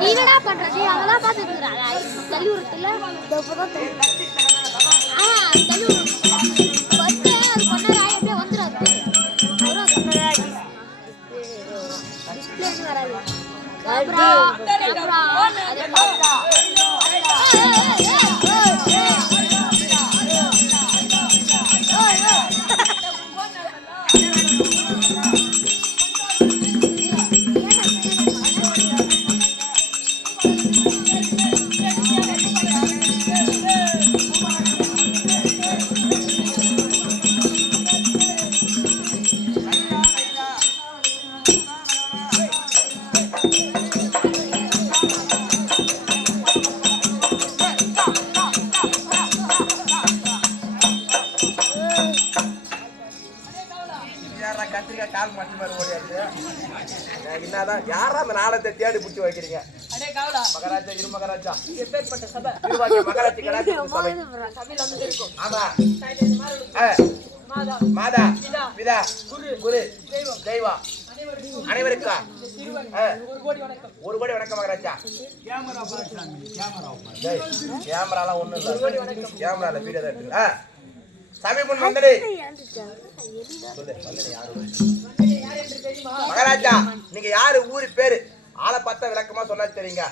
நீங்கடா பண்றது அதெல்லாம் பாத்துக்கிறாங்க தள்ளி விடுறதுல தள்ளி வந்து அது பண்ணாரு அப்படியே வந்துடாது டிஸ்பிளே வராது யாரா அந்த நாடகத்தை தேடி பிடிச்சி வைக்கிறீங்க? மகாராஜா இரு மகாராஜா எப்பேற்பட்ட சபை மகாராஜா கடாட்சி சபை சபையில வந்து இருக்கும். ஆமா மாதா மாதா பிதா குரு தெய்வம் அனைவருக்கும் ஒரு கோடி வணக்கம் மகாராஜா. கேமராலாம் ஒண்ணும் இல்ல, கேமரால வீடியோ தான் இருக்கு. சபை முன் வந்தது மகாராஜா. நீங்க யாரு, ஊரு பேரு, ஆளை பார்த்தா விளக்கமா சொன்னா தெரியுங்க.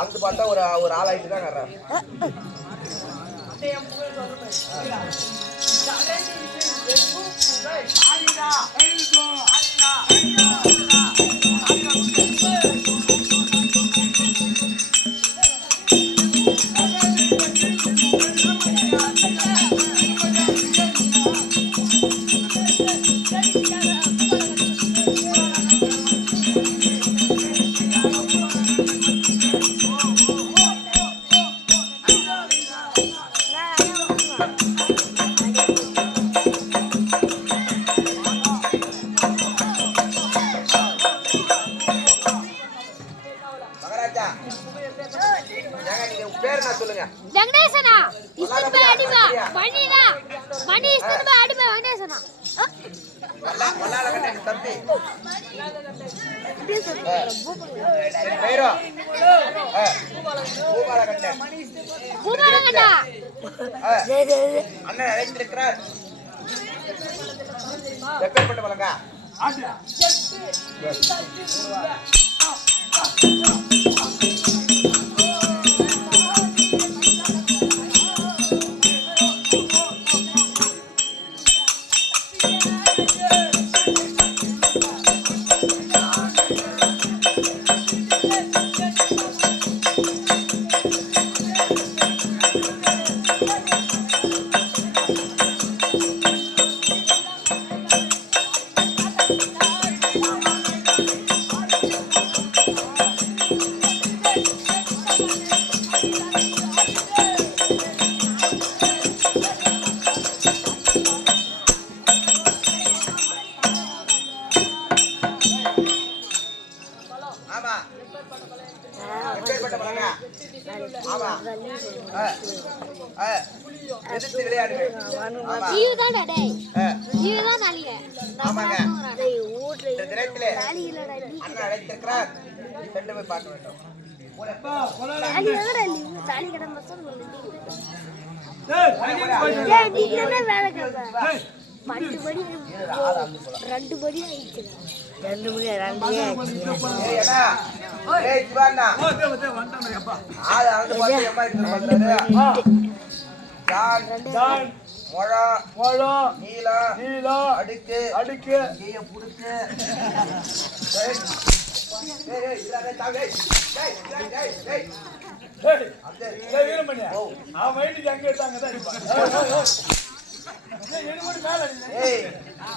அது பார்த்தா ஒரு ஆளாயிட்டு தான் அண்ணன் அழைத்திருக்கிறார். எப்பேற்பட்ட வழங்க அடுக்கு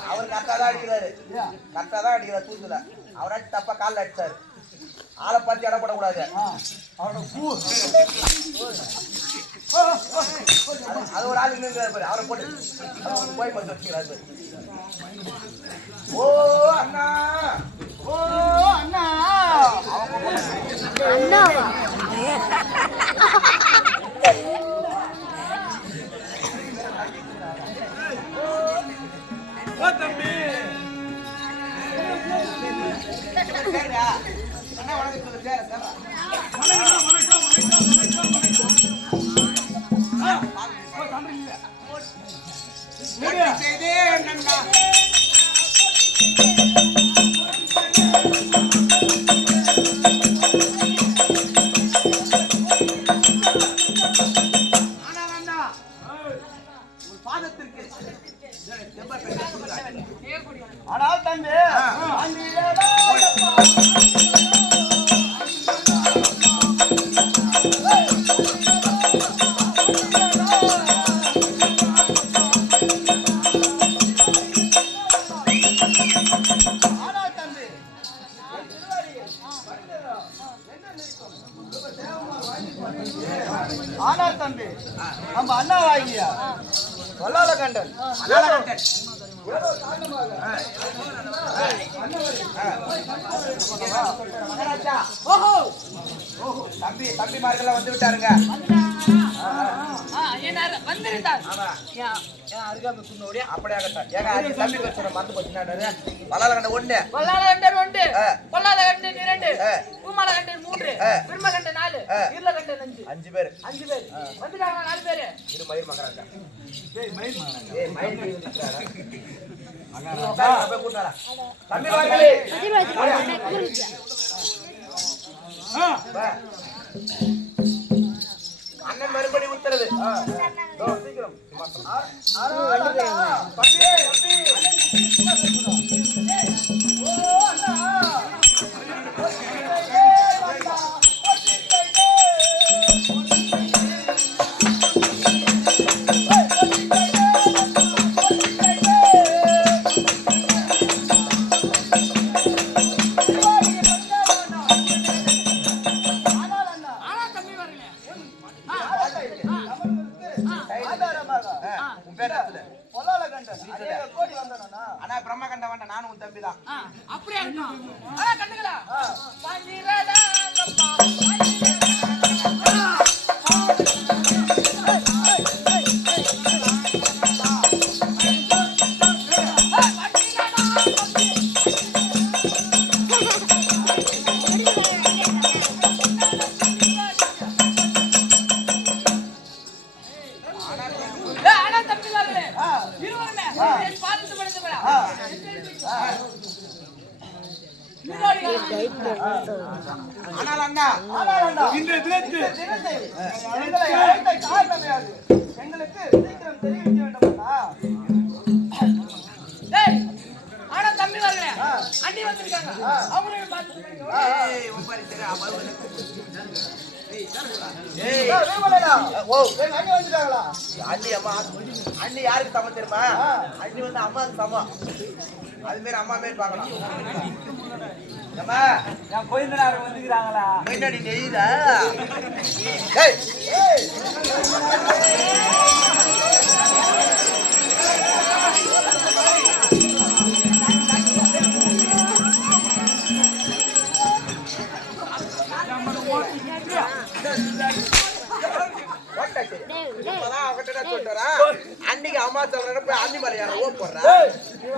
அவர் கரெக்டாதான் அடிக்கிறாரு, கரெக்டாதான் அடிக்கிறார் தூத்துல. அவராட்டி தப்பா காலில் அடிச்சாரு. ஆளை பார்த்து இடப்படக்கூடாது. அது ஒரு ஆள் நின்னுறாரு பாரு, அவரை போட்டு அவர் போய் வந்து வச்சுக்கிறாரு பாரு. ஓ அண்ணா, ஓ அண்ணா, அண்ணாவா? ஓ தம்பி, சரிடா. அண்ணா வணக்கம் சொல்லு, சரி, சரி. ஆனால் தம்பி ஆனால் தம்பி நம்ம அண்ணா வாங்கிய வல்லால கண்டன் தம்பி தம்பிமார்கள்லாம் வந்து விட்டாருங்க. அப்படியாகட்டும். ஏங்க அது தம்பி பேசுற மறந்து போச்சுன்னா வல்லால ஒண்ணு கொல்லாதகண்டன் 1, கொல்லாதகண்டன் 2, பூமாலகண்டன் 3, பிரம்மகண்டன் 4, இருளகண்டன் 5. 5 பேர் 5 பேர் வந்துட்டாங்க. 4 பேரு இரு மயிர் மகராஜா. ஏய் மயிர் வந்துட்டாரா? கூட்டாரா தம்பி வாங்களே. அண்ணன் மறுபடி உத்தரவு. சீக்கிரம் ஆனா பிரம்மகண்ட வேண்டாம், நானும் உன் தம்பி தான். அப்படியே கண்டுங்களா ஆனால் அண்ணா இன்றைய தினத்து எங்களை அழைத்த காரணமே அது. எங்களுக்கு சீக்கிரம் தெரிவிக்க வேண்டும் அண்ணா. ஆனா தம்பி வரல, அண்ணி வந்திருக்காங்க. அவங்களையும் பார்த்துட்டு ஏய் உப்பாரி சரி அம்மா ஏய் ஓ எங்க அண்ணி வந்துட்டாங்களா? அண்ணி அம்மா அண்ணி யாருக்கு சமம் தெரியுமா? அண்ணி வந்து அம்மாவுக்கு சமம். அது மாரி அம்மா மாரி பார்க்கலாம். அம்மா என் கோயிந்தனார் வந்துக்கிறாங்களா? முன்னாடி நெய்தா? ஏய் ஏய் அன்னைக்கு அம்மா சொல்ற போய் அண்ணி மலை யார ஓ போடுற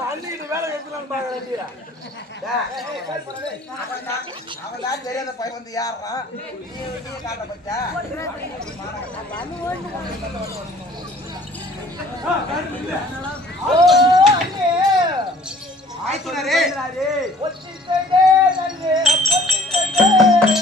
அன்னைக்கு வேலை எடுத்துலாம் பாக்குறீங்க. அவன் தான் தெரியாத பையன் வந்து யாருறான் நீ காட்ட பச்சா ஆயிட்டுனாரே ஒத்தி சைடே நன்னே ஒத்தி சைடே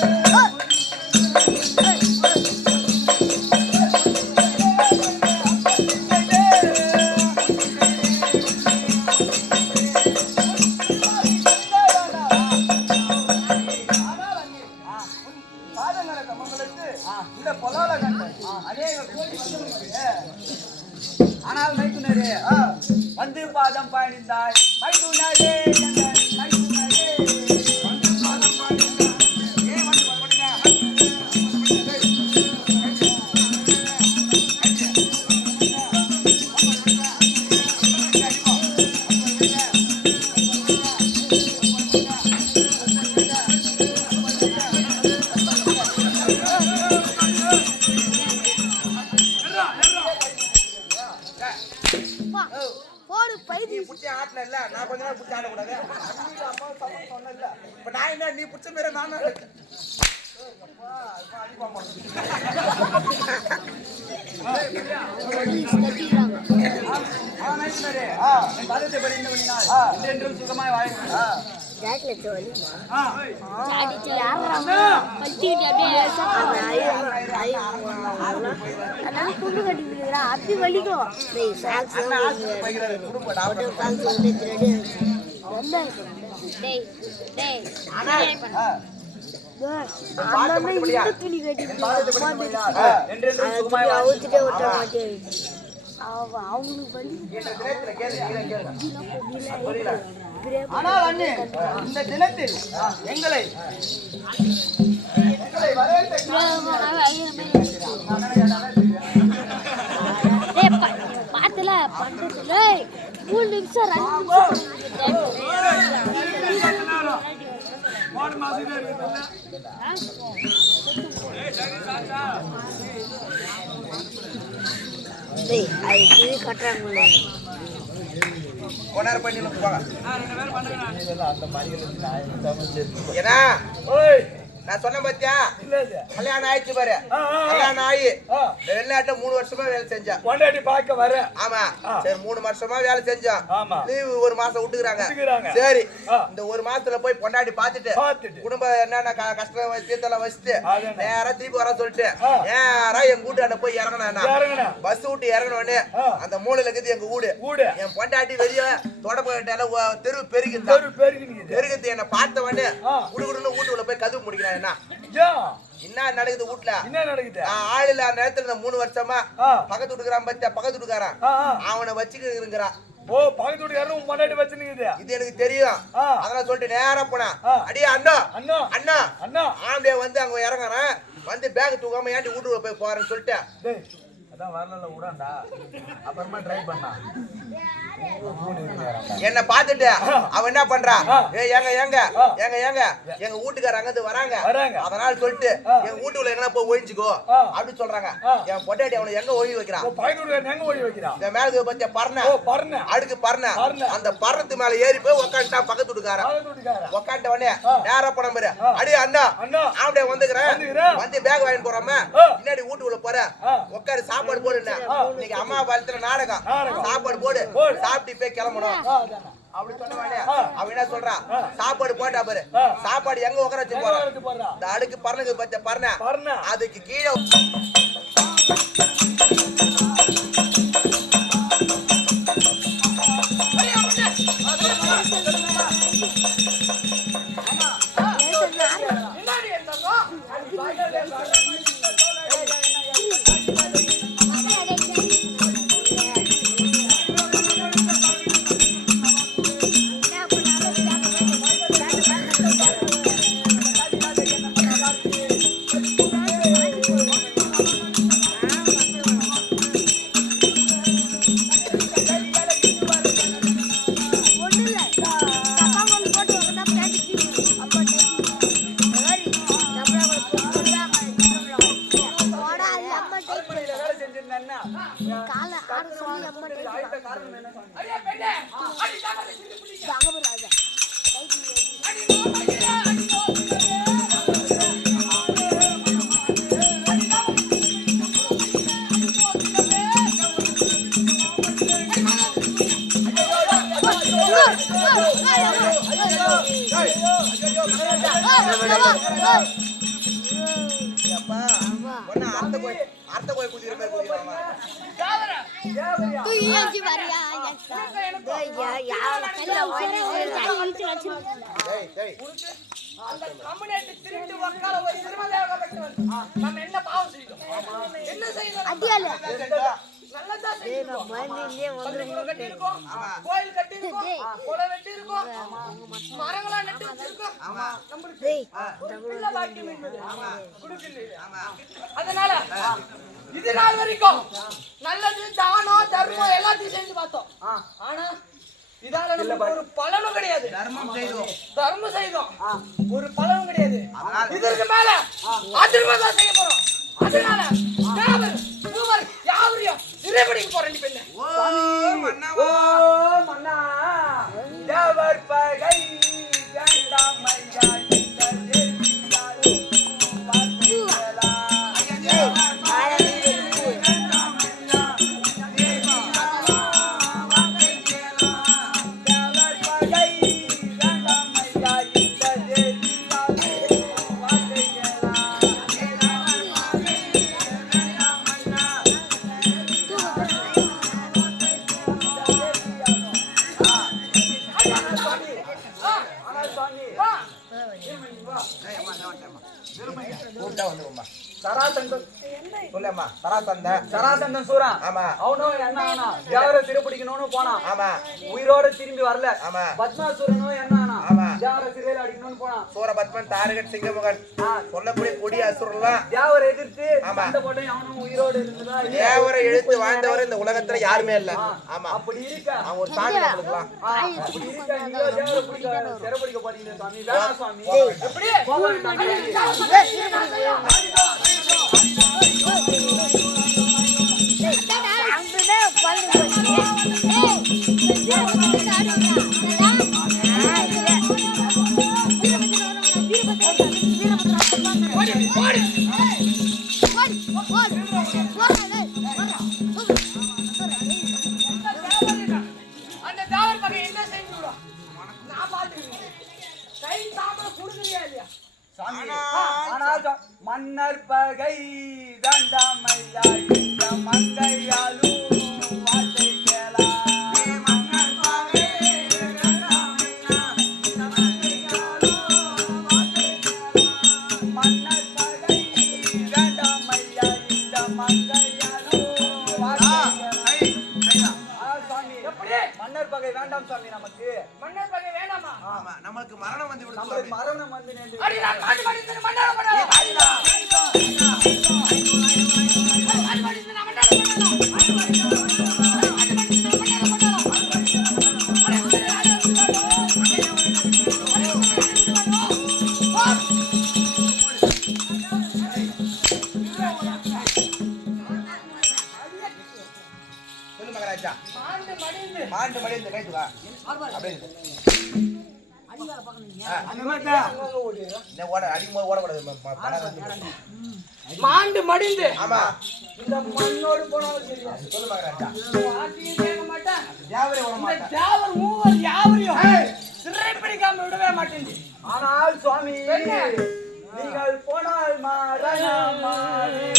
ஆனால் மைத்துனரே வந்து பாதம் பாய்ந்தாய் மைத்துனரே மைத்துனரே வந்து பாதம் பாய்ந்தாய் ஏ வந்து போடு பைதி நீ புடிச்சு ஆட்டல இல்ல நான் கொஞ்ச நேரம் புடிச்சு ஆட கூடாது அன்னைக்கு அம்மா சமம் சொன்னல இப்ப நான் என்ன நீ புடிச்ச பேர நானா அப்பா அப்பா அடிப்பா பாதத்தை படி என்ன பண்ணினார் என்றும் சுகமாய் வாழ்கிறார் ஜாக்ல ஜோலிமா சாடிச்சு யாரா பல்ட்டிட்டு அப்படியே அண்ணா குண்டு கட்டிக்கிறா அப்படி வலிக்கும் டேய் சாக்ஸ் பைக்கிறாரு குடும்ப டாக்டர் சாக்ஸ் வந்து ரெடி என்ன டேய் டேய் அண்ணா இந்த துணி கட்டிட்டு என்றென்றும் சுகமாய் அவுத்துட்டே விட்ட மாட்டேன் அவங்களுக்கு வலி இந்த தினத்துல கேளு ஆனால் அண்ணே இந்த தினத்தில் எங்களை பாத்துல பண்றதுல 3 நிமிஷம் 2 நிமிஷம் கட்டுறாங்க கொண்டார பண்ணி போங்க அந்த மாதிரி ஏன்னா நான் சொன்ன பாத்தியா கல்யாணம் ஆயிடுச்சு பாரு கல்யாணம் ஆகி வெளிநாட்டுல 3 வருஷமா வேலை செஞ்சேன் கொண்டாடி பார்க்க வர ஆமா சரி 3 வருஷமா வேலை செஞ்சோம் ஆமா லீவு 1 மாசம் விட்டுக்கிறாங்க சரி இந்த 1 மாசத்துல போய் பொண்டாடி பாத்துட்டு குடும்ப என்னென்ன கஷ்டம் தீர்த்தெல்லாம் வச்சுட்டு நேரா திருப்பி வர சொல்லிட்டு நேரா எங்க வீட்டாண்ட போய் இறங்கினா பஸ் விட்டு இறங்கினோடனே அந்த மூலையில இருக்குது எங்க வீடு என் பொண்டாட்டி வெளியே தொடப்ப தெரு பெருகுது என்ன பார்த்த உடனே குடுகுடுன்னு வீட்டுக்குள்ள போய் கதவு முடிக்கிறான் என்ன நடக்குது வீட்டுல என்ன நடக்குது ஆள் இல்ல நேரத்துல இந்த 3 வருஷமா பக்கத்து வீட்டுக்காரன் பத்தியா பக்கத்து வீட்டுக்காரன் அவனை வச்சுக்கிறான் ஓ பக்கத்து வீட்டுக்காரன் முன்னாடி வச்சுனுக்குது இது எனக்கு தெரியும் அதெல்லாம் சொல்லிட்டு நேரா போனா அடியே அண்ணா ஆம்பளை வந்து அங்க இறங்குறேன் வந்து பேக் தூக்காம ஏன்டி வீட்டுக்குள்ள போய் போறேன்னு சொல்லிட்டு அதான் வரல விடாண்டா அப்புறமா ட்ரை பண்ணா என்ன பாத்துட்டு அவன் என்ன பண்றான் எங்க வீட்டுக்காரங்க அங்க இருந்து வராங்க அதனால சொல்லிட்டு எங்க வீட்டுக்குள்ள எங்க போய் ஒழிஞ்சுக்கோ அப்படின்னு சொல்றாங்க என் பொட்டாட்டி அவனை எங்க ஒழி வைக்கிறான் இந்த மேல பத்திய பறனை அடுக்கு பறனை அந்த பறத்து மேல ஏறி போய் உக்காந்துட்டான் பக்கத்து வீட்டுக்காரன் உக்காண்ட உடனே நேரா போன பாரு அடி அண்ணா அப்படியே வந்துக்கிறேன் வந்து பேக் வாங்கி போறாம பின்னாடி வீட்டுக்குள்ள போற உட்காரு சாப்பாடு போடு இன்னைக்கு அம்மா பாலத்துல நாடகம் சாப்பாடு போடு சாப்பிட்டு போய் கிளம்பணும் அப்படி சொன்னவானே அவன் என்ன சொல்றான் சாப்பாடு போட்டா பாரு சாப்பாடு எங்க உட்கார வச்சு போறான் இந்த அடுக்கு பறனுக்கு பச்ச பறனை அதுக்கு கீழே அர்த்த போய் குதிர மாதிரி குதிராமா तू ये जी वारिया यार कल्ला वाली டேய் டேய் அந்த கம்யூனிட்டி திருட்டு வக்கால ஒரு திருமதேவக பெற்றவன் நம்ம என்ன பாவம் செய்தோம் என்ன செய்தோம் அடியால நல்லதா செய்தோம் மண்ணிலே வந்து கட்டிருக்கோம் கோயில் கட்டிருக்கோம் கொலை வெட்டிருக்கோம் மரங்களா நட்டு வச்சிருக்கோம் ஆமா நம்மளுக்கு பிள்ளை பாக்கியம் என்பது குடுக்கல அதனால இது நாள் வரைக்கும் நல்லது தானம் தர்மம் எல்லாத்தையும் செஞ்சு பார்த்தோம் ஆனா இதால நமக்கு ஒரு பலனும் கிடையாது தர்மம் செய்தோம் ஒரு பலனும் கிடையாது இதற்கு மேல அதிர்வதா செய்ய போறோம் அதனால யாவரையும் சிறைப்படிக்கு போறேன் பெண்ணு. ஓ மன்னா தேவர் பகை வேண்டாம் ஐயா இந்த தேவியாலும் கூப்பிட்டா வந்துருமா சராசந்தன் சொல்லேம்மா சராசந்த சராசந்தன் சூரா ஆமா அவனும் என்ன ஆனா தேவரை சிறைப்பிடிக்கணும்னு போனான் ஆமா உயிரோட திரும்பி வரல ஆமா பத்மாசுரனும் என்ன ஆனா ஆமா தேவரை சிறையில அடிக்கணும்னு போனான் சூரபத்மன் தாரகன் சிங்கமுகன் சொல்லக்கூடிய கொடிய அசுரலாம் தேவரை எதிர்த்து ஆமா. சண்டை போட்டு அவனும் உயிரோடு இருந்ததா தேவரை எழுத்து வாழ்ந்தவர் இந்த உலகத்துல யாருமே இல்ல ஆமா அப்படி இருக்க அவன் ஒரு சாமி நம்மளுக்குலாம் அப்படி இருக்க நீங்க தேவரை பிடிக்க சிறைப்பிடிக்க போறீங்க சுவாமி வேணாம் சுவாமி எப்படி? போக வேண்டாம் அந்த தேவர் பகை என்ன செய்யுடா? நான் பாத்துக்கிறேன். கை தாமரை குடுக்குறியா இல்லையா? ஆனால் மன்னர் பகை தண்டமையா இந்த மங்கையாலும் வார்த்தை கேளா மன்னர் பகை தண்டமையா இந்த மங்கையாலும் வார்த்தை கேளா சுவாமி எப்படி? மன்னர் பகை வேண்டாம் சுவாமி நமக்கு மன்னர் பகை வேணாமா? ஆமா நமக்கு மரணம் வந்து விடுது நம்மளுக்கு மரணம் வந்து நேர்ந்து அடி நான் காட்டு மடிந்து மன்னார பண்ணாத. அடி மடிந்து நான் மன்னார பண்ணாத. சொல்லு மகராஜா மாண்டு மடிந்து மாண்டு மடி இந்த கைத்து வா அப்படியே என்ன ஓட அடிக்கும்போது ஓடக்கூடாது படம் வந்து. மாண்டு மடிந்து ஆமா இந்த மண்ணோடு போனாலும் சரியா. சொல்லு மகராஜா வார்த்தையும் கேட்க மாட்டேன். தேவரே ஓட இந்த மாட்டேன் தேவர் மூவர் யாவரையும் சிறைப்பிடிக்காம விடவே மாட்டேன். ஆனால் சுவாமி என்ன? நீங்கள் போனால் மரணமாவே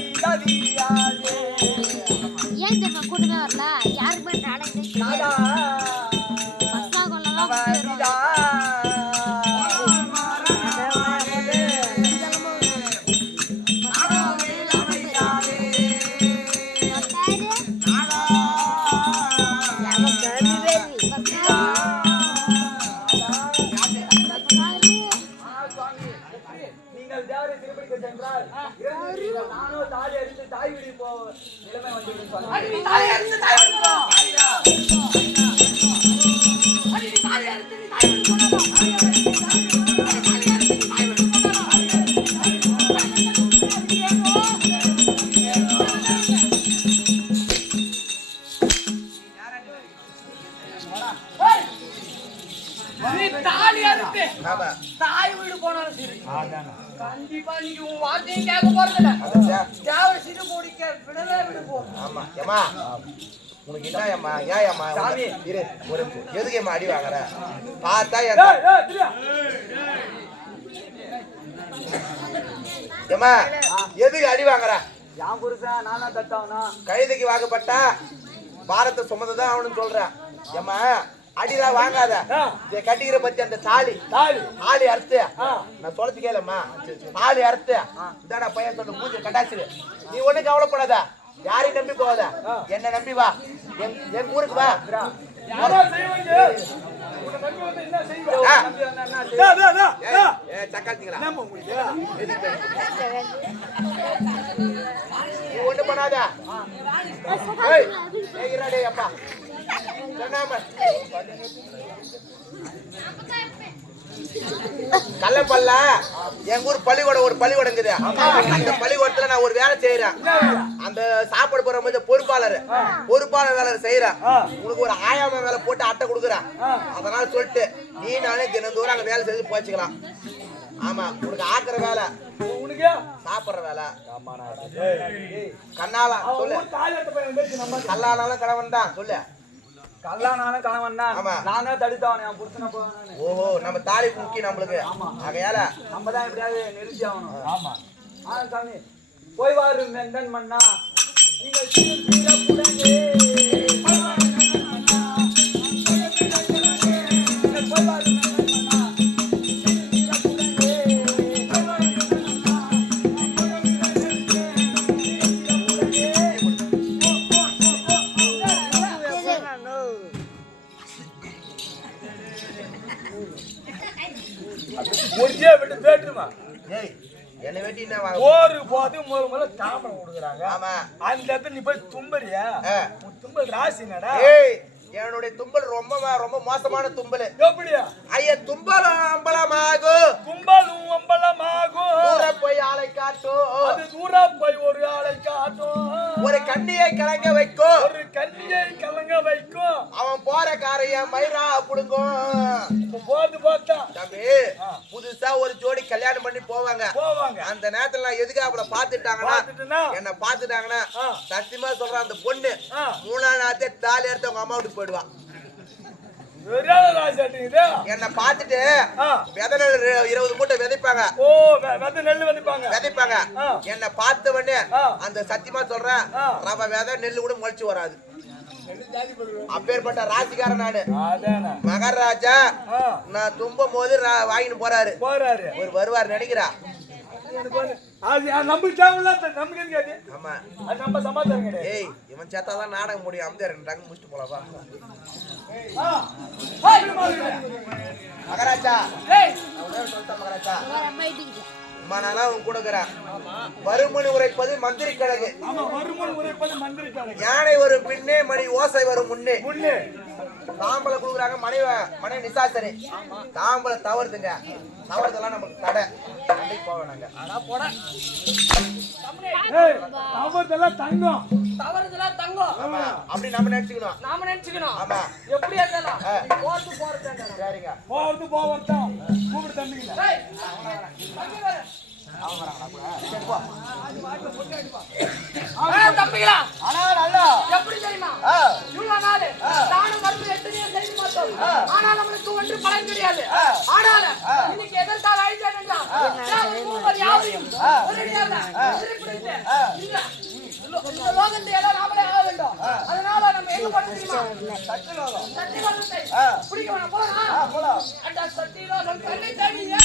மனோவிதவியாதே ஏன் தெரியுமா கூட்டமே வரல யாருக்குமே நாடகமே நாடா பஸ்ஸா கொள்ளலாம் அவதிதா நீங்கள் தேவரை திருப்பதிக்கு சென்றால் நானும் தாலி அடித்து தாய் வீடு போ நிலைமை வந்துவிடும் சுவாமி. அடி நீ தாலி அறுத்து தாய் வீட்டுக்கு போ. அடி நீ தாலி அறுத்து நீ தாய் வீட்டுக்கு போடணும். அடி தாலி அறுத்து நீ தாய் வீட்டுக்கு போடணும். நீ தாலி அறுத்து ஆமா தாய் வீடு போனாலும் சரி. கண்டிப்பா நீங்க உன் வார்த்தையும் கேட்க போறதில்ல. அதான் தேவர் சிறு முடிக்க விடவே விடு போ. ஆமா ஏமா உனக்கு என்ன ஏம்மா ஏன் ஏம்மா சாமி. இரு ஒரு நிமிஷம். எதுக்கு ஏம்மா அடி வாங்குற பார்த்தா ஏம்மா எதுக்கு அடி வாங்குற என் புருஷன் நானா தட்டாவனா கைதுக்கு வாக்கப்பட்டா பாரத்தை சுமந்துதான் அவனு சொல்றேன் ஏம்மா அடிதான் வாங்காத இதை கட்டிக்கிற பத்தி அந்த தாலி தாலி அறுத்து நான் சொல்றது கேளும்மா தாலி அறுத்து இதாடா பையன் சொன்ன மூஞ்சி கட்டாச்சிரு நீ ஒண்ணு கவலைப்படாத யாரையும் நம்பி போகாத என்ன நம்பி வா என் ஊருக்கு வா சக்காத்திங்களா நீ ஒண்ணு பண்ணாத ஏய் அப்பா சொன்னாம கள்ளப்பல்ல எங்க ஊர் பள்ளிக்கூடம் ஒரு பள்ளிக்கூடம் இருக்குது. அந்த பள்ளிக்கூடத்துல நான் ஒரு வேலை செய்யறேன். அந்த சாப்பாடு போற பொறுப்பாளர் வேலை செய்யறேன். உனக்கு ஒரு ஆயாம வேலை போட்டு அட்டை கொடுக்குறேன். அதனால சொல்லிட்டு நீ நானே தினந்தோறும் அங்க வேலை செஞ்சு போச்சுக்கலாம். ஆமா, உனக்கு ஆக்குற வேலை, உனக்கு சாப்பிடுற வேலை. கண்ணாலா சொல்லு, கல்லானாலும் கணவன் தான் சொல்லு. கல்லானாலும் கணவன் தான். நானே தடுத்தவன் என் புருஷனை போவானு. ஓஹோ, நம்ம தாலி முக்கியம் நம்மளுக்கு. ஆகையால நம்ம தான் எப்படியாவது நிறுத்தி ஆகணும். ஆமா சாமி, போய் வாரு மெந்தன் மண்ணா, முடிஞ்சே விட்டு பேட்டுமா. ஏய், என்ன வெட்டி என்ன ஒரு போது முதல்ல தாமரம் கொடுக்குறாங்க. ஆமா, அந்த இடத்துல நீ போய் தும்பறியா? தும்பல் ராசி என்னடா? ஏய், என்னுடைய தும்பல் ரொம்ப மோசமான தும்பல். எப்படியா? ஐயா, தும்பலும் அம்பலமாகும், தும்பலும் அம்பலமாகும். தூர போய் ஆளை காட்டும், அது தூர போய் ஒரு ஆளை காட்டும். ஒரு கண்ணியை கலங்க வைக்கும், ஒரு கண்ணியை கலங்க வைக்கும். அவன் போற காரைய மயிரா புடுங்கும். போது பார்த்தா தம்பி, புதுசா ஒரு ஜோடி கல்யாணம் பண்ணி போவாங்க. அந்த நேரத்துல நான் எதுக்காக பாத்துட்டாங்கன்னா, என்ன பாத்துட்டாங்கன்னா சத்தியமா சொல்றேன், அந்த பொண்ணு 3ஆம் நாளே தாலி எடுத்து அவங்க அம்மா வீட்டுக்கு போயிடுவான். என்ன பாத்துட்டு விதை நெல் 20 மூட்டை விதைப்பாங்க. விதைப்பாங்க. என்ன பார்த்த உடனே அந்த சத்தியமா சொல்றேன், ரவ விதை நெல்லு கூட முளைச்சு வராது. அப்பேற்பட்ட ராசிக்காரன் நானு. மகாராஜா நான் தும்பும் போது வாங்கிட்டு போறாரு. ஒரு வருவார் நினைக்கிறா. ஏய், இவன் சேத்தாதான் நாடகம் முடியும். அம்மா 2 டங்கு முடிச்சுட்டு போலவா. மகாராஜா மகாராஜா உன் கூட வருமணி உரைப்பது மந்திரி கழகு. யானை வரும் பின்னே, மணி ஓசை வரும் முன்னே. தாம்பல குடுக்குறாங்க மனைவி நிசாசரி. தாம்பல தவறுதுங்க. தவறுதெல்லாம் நமக்கு தடை. போக நாங்க அப்படி நம்ம நினைச்சுக்கணும். ஆமா, எப்படி இருந்தாலும் சரிங்க. தம்பிகளா, எப்படி தெரியுமா? இவ்வளவு நாள் நானும் மருந்து எத்தனையோ செய்து பார்த்தோம். ஆனால் நம்மளுக்கு ஒன்று பலன் கிடையாது. ஆனால் இன்னைக்கு எதற்காக அழைத்தேன் என்றால் யாரையும் ஒரேடியாக சிறைப்பிடித்து இந்த லோகத்தை எல்லாம் நாமளே ஆக வேண்டும். அதனால நம்ம எங்க பண்ண தெரியுமா? சத்தியலோகத்தை பிடிக்க வேணாம். போலாம். அந்த சத்தியலோகம் தன்னை தனியே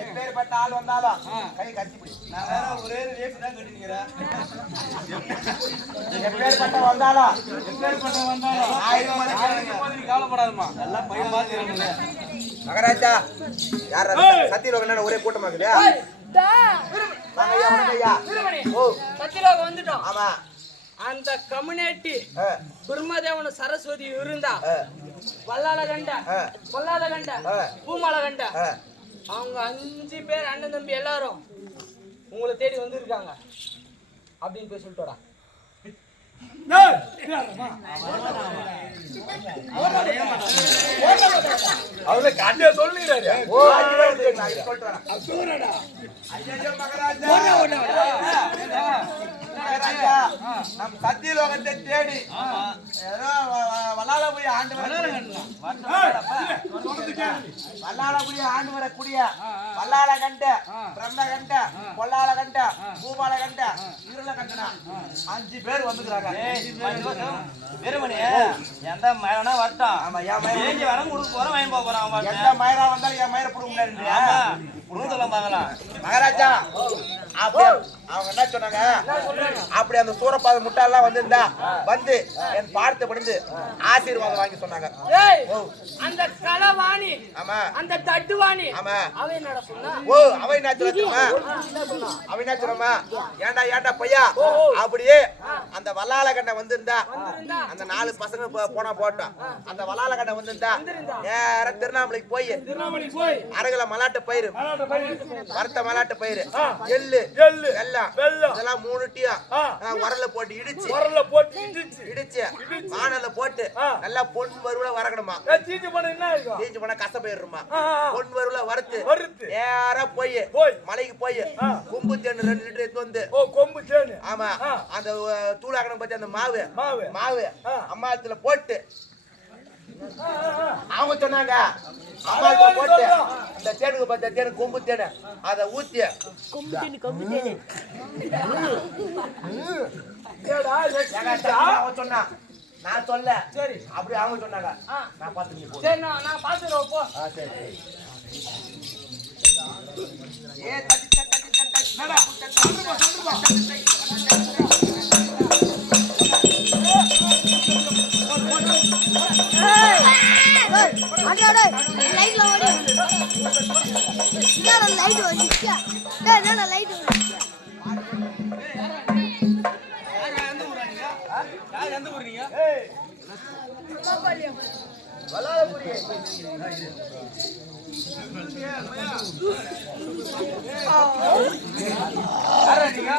எப்பேற்பட்ட ஆள் வந்தாலும் கை கட்டிப்பிடி. ஒரே ரேஸ் தான் கட்டிக்கிறேன். எப்பேற்பட்ட வந்தாலும் கவலைப்படாதுமா, எல்லாம் பையன் பாத்துக்கிறாங்க. மகாராஜா யார் சத்தியலோகம் ஒரே கூட்டமா இருக்குதா? சத்தியலோகம் வந்துட்டோம். ஆமா, அந்த கம்யூனிட்டி பிரம்மதேவன சரஸ்வதி இருந்தா வல்லாளகண்ட பொல்லாதகண்ட பூமாலகண்ட அவங்க 5 பேர் அண்ணன் தம்பி எல்லாரும் உங்களை தேடி வந்திருக்காங்க அப்படின்னு போய் சொல்லிட்டோடா. அவரை காட்டியா சொல்லிடுறாரு. ஓ, 5 பேர் இருக்கீங்களா? இது சொல்லிட்டு வரேன். ஐயையோ, மகாராஜா. மகாராஜா, நம் சத்தியலோகத்தை தேடி ஏதோ வல்லாளபுரி ஆண்டு வல்லாளபுரி ஆண்டு வரக்கூடிய வல்லாள கண்ட பிரம்ம கண்ட பொல்லாள கண்ட பூபால கண்ட இருள கண்டனா 5 பேர் வந்துக்கிறாங்க. வெறுமனே எந்த மயனா வரட்டும். ஆமா, என் மயிரை ஏஞ்சி வரங்க கொடுக்க போறோம் வாங்கி போக போறான். எந்த மயிரா வந்தாலும் என் மயிரை புடுங்க முடியாது. புடுங்கலாம் பார்க்கலாம். மகாராஜா, அப்படி அவங்க என்ன சொன்னாங்க? அப்படி அந்த சூரப்பாத முட்டாள்லாம் வந்திருந்தா வந்து என் பார்த்து படிந்து ஆசீர்வாதம் வாங்கி சொன்னாங்க. ஏய், அந்த களவாணி, ஆமா, அந்த தட்டுவாணி, ஆமா. அவன் என்னடா சொன்னா? ஓ, அவ என்ன சொல்லுமா? அவ என்ன சொல்லுமா? ஏண்டா பையா, அப்படியே அந்த வல்லாள கண்ணை வந்திருந்தா அந்த 4 பசங்க போனா போட்டோம். அந்த வல்லாள கண்ணை வந்திருந்தா நேர திருவண்ணாமலைக்கு போய் அரகல மலாட்டு பயிர், வறுத்த மலாட்டு பயிர், எள்ளு, வெல்லம், இதெல்லாம் 3 டீயும் உரல்ல போட்டு இடிச்சு வானல்ல போட்டு நல்லா பொன் வறுவல வரக்கணுமா. தீஞ்சு போனா கச போயிருமா. பொன் வறுவல வறுத்து நேரா போய் மலைக்கு போய் கொம்பு தேன் 2 லிட்டர் எடுத்து வந்து, கொம்பு தேன், ஆமா, அந்த தூளாக்கணும் பத்தி அந்த மாவு அம்மாத்துல போட்டு அவங்க சொன்னாங்க. அம்மாத்துல போட்டு இந்த தேனுக்கு பார்த்த தேனு கொம்பு தேனு அதை ஊத்தி சொன்னா நான் சொல்ல. சரி, அப்படி அவங்க சொன்னாங்க. நான் பார்த்து சரி, நான் பாத்துறேன் போ. சரி. லைட்ல ஓடி லைட் வந்துச்சா? லைட் வந்துச்சா? எந்த ஊர் நீங்க? வல்லாளபுரி. யாரா நீங்க?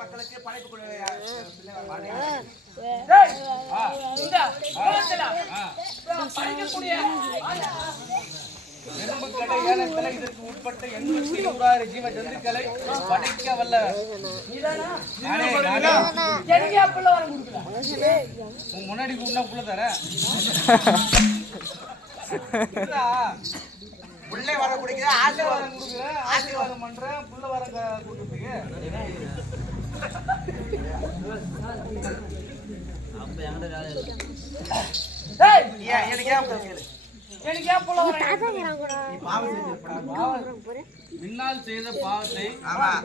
மக்களுக்கு படைப்பு இதற்கு உட்பட்ட 86 ஜீவ ஜந்துக்களை படைக்க வல்ல முன்னாடி கூட்டினா புள்ள தர புள்ளை வர குடிக்கிற ஆசீர்வாதம் கொடுக்குறேன், ஆசீர்வாதம் பண்றேன், புள்ள வர கூட்டுறதுக்கு. பின்னால் செய்த பாவத்தை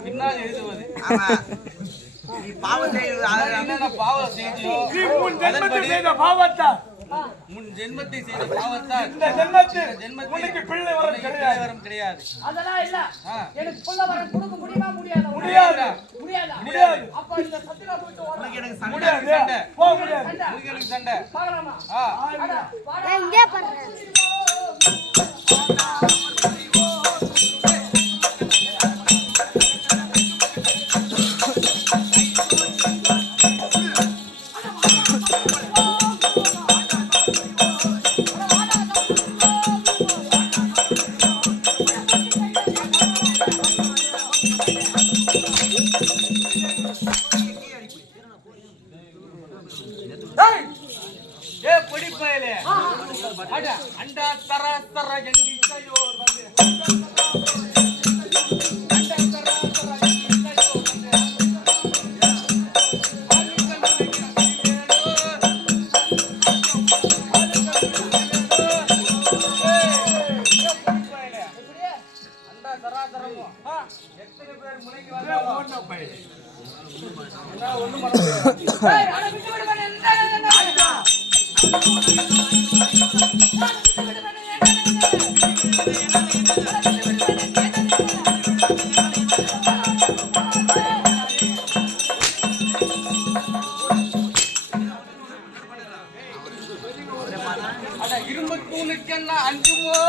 பின்னால் எழுதுவது. நீ பாவம் செய்வது என்னென்ன பாவம் செய்தியோ முன் ஜென்மத்தை செய்த பாவத்தால் இந்த ஜென்மத்துக்கு பிள்ளை வரம் கிடையாது. அதெல்லாம் இல்ல. எனக்கு புள்ள வரம் கொடுக்க முடியுமா? முடியாதா? அப்ப இந்த சத்தியலா போயிட்டு வரணும். எனக்கு சண்டை உங்களுக்கு சண்டை பார்க்கலாமா? நான் இங்கே பண்றேன். அண்டா தர தர எங்கிசையோர் வந்து எத்தனை பேர் முனைக்கு வந்தாலும் அட இரும்பு தூணுக்கெல்லாம் அஞ்சுமோ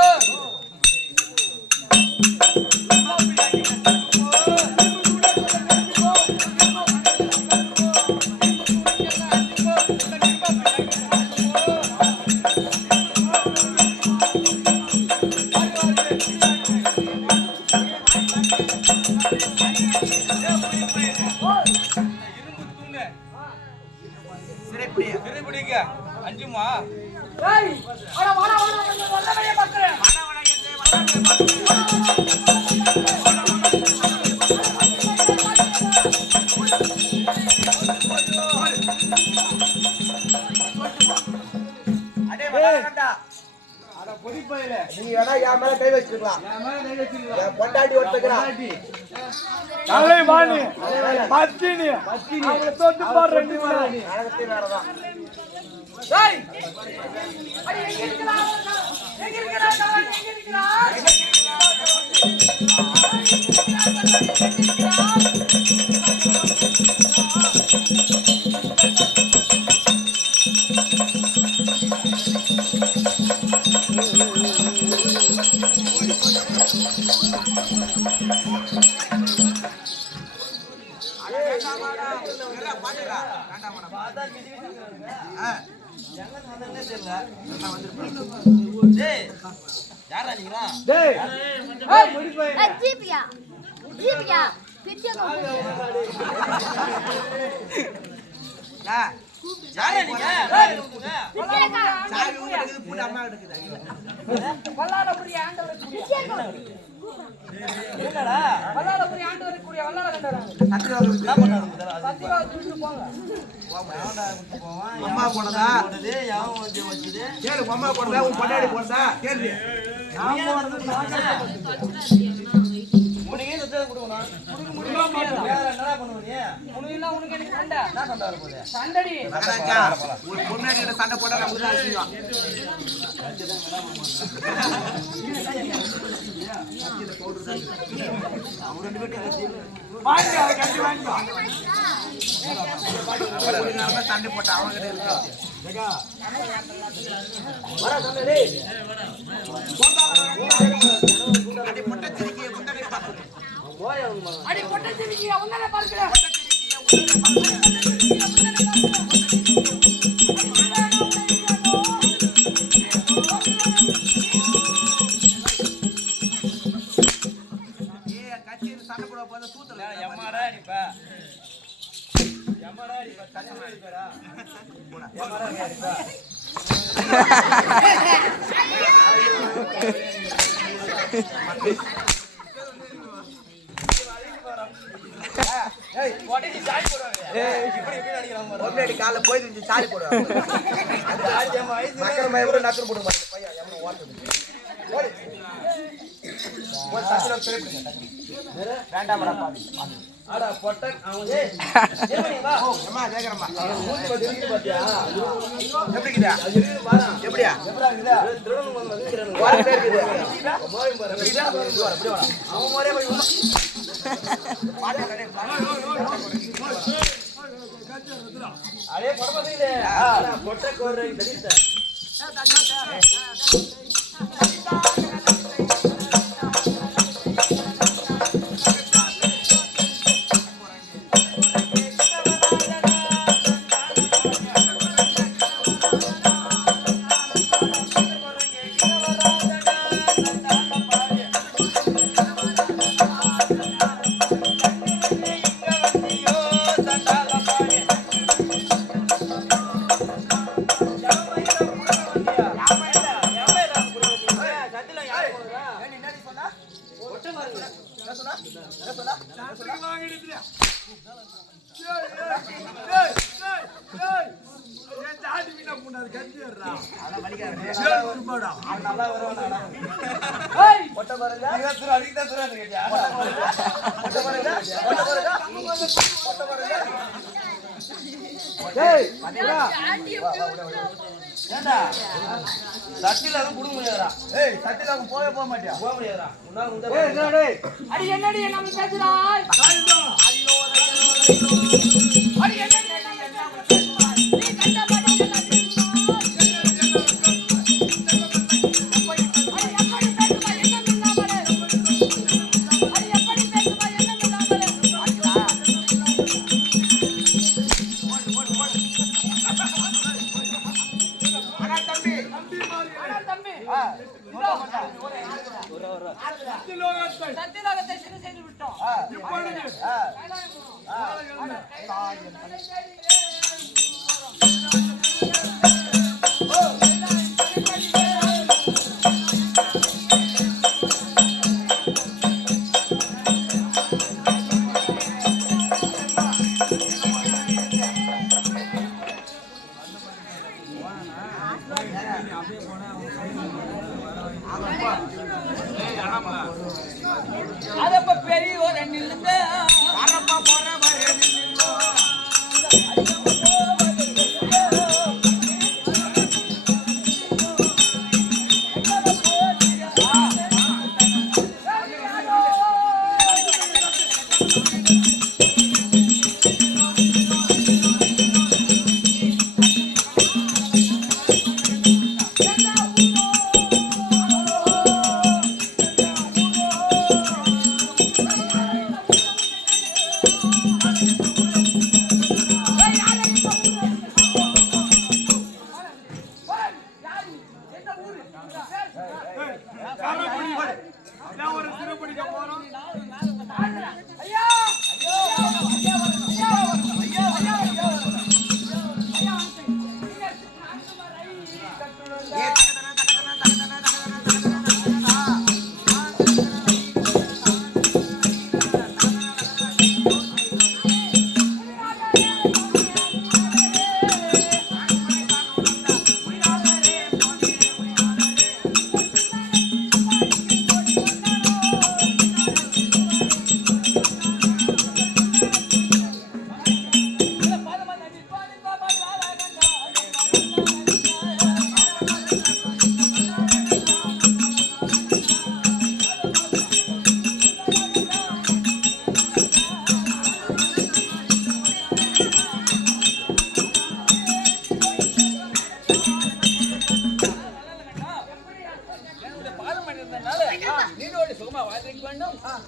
சிறைப்பிடிக்க அஞ்சுமா ஏய் அட வாடா வாடா வந்தவே பார்க்கறேன் அடே வராங்கடா அட பொடிப்பையில நீ வேணா என் மேல கை வச்சிருக்கலாம் என் பொண்டாட்டி ஒருத்தக்கிறா தலை வாணி பத்தினி அவளை தொட்டு பாரு ரெண்டு வாணி நடக்கத்தே வேறதான் டேய் அடி எங்க இருக்கடா எங்க இருக்கடா எங்க இருக்கடா டேய் ஏய் ஜீபியா ஜீபியா பிச்சை வல்லாளபுரி ஆண்டவருக்குரிய வல்லாளபுரி ஆண்டவருக்குரிய வல்லாள கண்டறாங்க சத்தியவாதத்துக்கு போங்க அம்மா போனதா கேளு அம்மா போனதா உன் பொண்டாட்டி போனதா கேள்வி உனக்கு எனக்கு சண்டை சண்டடி மகராஜா ஒரு பொண்டாட்டி கிட்ட சண்டை போட்டா நமக்கு தான் செய்யும் வாங்கி அதை கட்டி வாங்கிக்கோ சண்டை போட்டா அவங்க கிட்ட இருக்கு அடி பொட்டை சிரிக்கி அவங்கள பார்க்கிறேன் சண்டை போட போது சூத்தல எம்மாடா அடிப்ப கண்ணு அடிப்படா எம்மாடா அடிப்ப பொண்டாட்டி காலைல போயிட்டு சாடி போடுவாங்க நக்கர் மயம் கூட நக்கர் போடுங்க பையன் எவ்வளவு ஓடுது வேண்டாம்டா பாதி ஆடா பொட்ட அவன் அம்மா கேக்குறம்மா பாத்தியா எப்படிக்குதா எப்படியா திருவண்ணு வந்து வார பேர் இருக்குது அவன் மாதிரியே போய் அடே படப்பதிலே பொட்ட கோரை தெரியுதா போக மாட்டியா அடி என்னடி நம்ம பேசுறாய் அடி என்னடி நம்ம பேசுறாய் நீ கண்டபடி சத்தியலோகத்தை சிறு செய்து விட்டோம். அதப்ப பெரியவர் நில்லுங்க அரப்பா போறவர் நில்லுங்க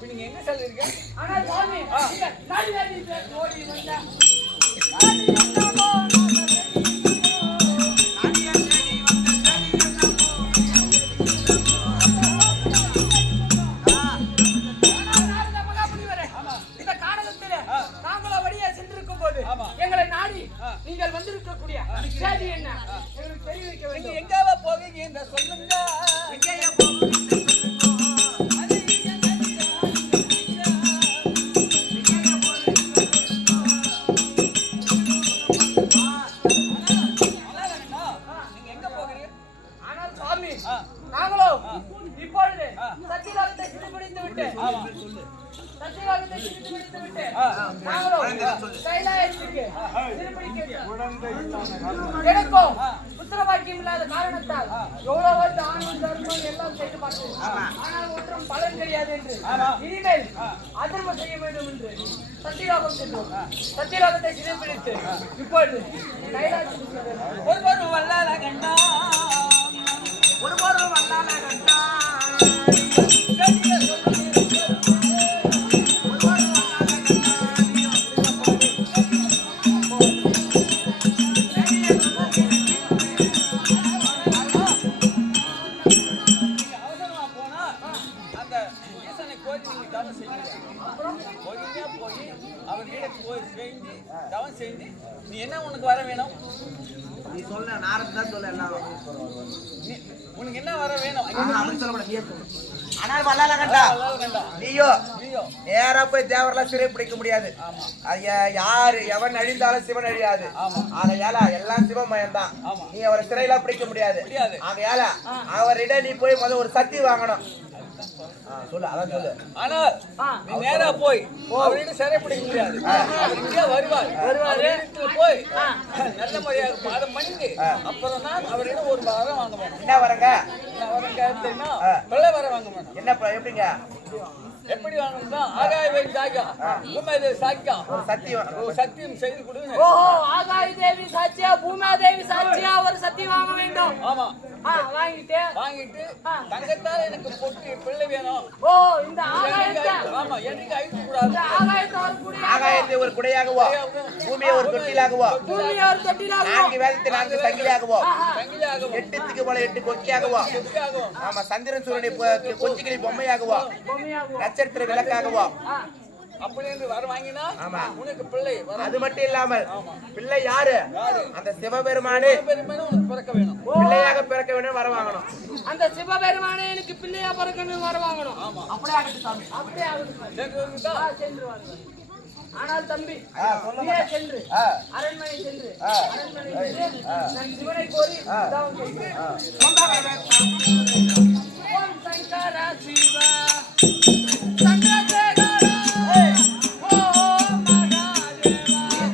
நீங்க எங்க செல்றீங்க? ஆனா சாமி நீங்க நாடி நாடி ஓடி வந்தா இந்த காரணத்திலே நாங்கள வழியே சென்றிருக்கும் போது எங்களை நாடி நீங்கள் வந்திருக்கக்கூடிய செய்தி என்ன எங்களுக்கு தெரிவிக்க வேண்டும். எங்கவா போவீங்க இந்த சொல்லுங்க. எங்கேயா போவீங்க? நாங்களோ இப்பொழுது சத்தியலோகத்தை சிறைபிடித்து விட்டு நாங்களோ கைலாயத்துக்கு எனக்கும் புத்திரபாக்கியம் இல்லாத காரணத்தால் எவ்வளவு தானம் தர்மம் எல்லாம் செய்து பார்த்தோம். ஆனால் ஒன்றும் பலன் கிடையாது என்று இனிமேல் அதர்மம் செய்ய வேண்டும் என்று சத்தியலோகம் சென்றோம். சத்தியலோகத்தை சிறைபிடித்து இப்பொழுது கைலாயத்துக்கு ஒருவரும் வல்லாத கண்டா ஒருவரும் வல்லாத கண்டா நீ என்ன உனக்கு வர வேணும்? நீ சொல்ல நாரது தான் சொல்ல எல்லாம் உனக்கு என்ன வர வேணும்? ஆனால் வல்லால கண்டா நீயோ நேரா போய் தேவரெல்லாம் சிறை பிடிக்க முடியாது. யாரு எவன் அழிந்தாலும் சிவன் அழியாது. ஆகையால எல்லாம் சிவமயம் தான். நீ அவரை சிறையெல்லாம் பிடிக்க முடியாது. ஆகையால அவரிடம் நீ போய் முதல்ல ஒரு சக்தி வாங்கணும். சொல்லு அதான் சொல்லு. ஆனால் நீ நேரா போய் அவரிடம் சிறை பிடிக்க முடியாது. அவர் இங்கே வருவார். போய் நல்ல முறையாக பாதம் பண்ணி அப்புறம் தான் அவரிடம் ஒரு வரம் வாங்க வேணும். என்ன வரங்க? என்ன வரங்க தெரியுமா? வெள்ளை வரம் வாங்க வேணும். என்ன எப்படிங்க? எப்படி வாங்கணும்னா ஆகாயவேவி சாக்கியா பூமாதேவி சாக்கியா சத்தியம் சத்தியம் செய்து கொடுங்க. ஓஹோ ஆகாயதேவி சாட்சியா பூமாதேவி சாட்சியா ஒரு சத்தியம் வாங்க வேண்டும். ஆமா வாங்கிட்டு வாங்கிட்டு தங்கத்தால் எனக்கு பொட்டு பிள்ளை வேணும். ஓ இந்த ஆகாயத்தை ஆமா என்னைக்கு அழிக்க கூடாது. இந்த ஆகாயத்தை வரக்கூடிய ஆகாயத்தை ஒரு குடையாகவோ பூமியை ஒரு தொட்டிலாகவோ பூமியை ஒரு தொட்டிலாக 4 வேதத்தை 4 சங்கிலியாகவோ சங்கிலியாகவும் 8 திக்கு போல 8 கொக்கியாகவோ கொக்கியாகவும் ஆமா சந்திரன் சூரியனை கொஞ்சிக்கிளி பொம்மையாகவோ பொம்மையாகும் நட்சத்திர விளக்காகவோ அப்படி என்று வர வாங்கினா ஆமா. உனக்கு பிள்ளை வர அது மட்டும் இல்லாமல் பிள்ளை யாரு அந்த சிவபெருமானே பெருமைன்னு உனக்கு பிறக்க வேணும். பிள்ளையாக பிறக்க வேண்டும் வர வாங்கணும். அந்த சிவபெருமானே எனக்கு பிள்ளையா பிறக்கணும் வர வாங்கணும். அப்படியே ஆகட்டும் சாமி. அப்படியே ஆகட்டும் சாமி. கேக்குதுங்களா? சென்று வாங்க. ஆனால் தம்பி நீயே சென்று அரண்மனை சென்று அரண்மனை சென்று நான் சிவனை கோரி தவம் செய்கிறேன். ஓம் சங்கர சிவா சந்திரசேகரா ஓம் மகாதேவா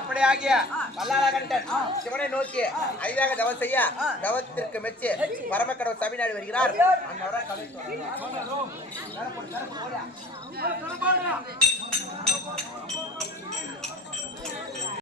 இப்படியாகிய வல்லாளகண்டன் சிவனை நோக்கி ஐதாக தவம் செய்ய தவத்திற்கு மெச்சு பரமக்கடவுள் தமிழ்நாடு வருகிறார். அந்த கதை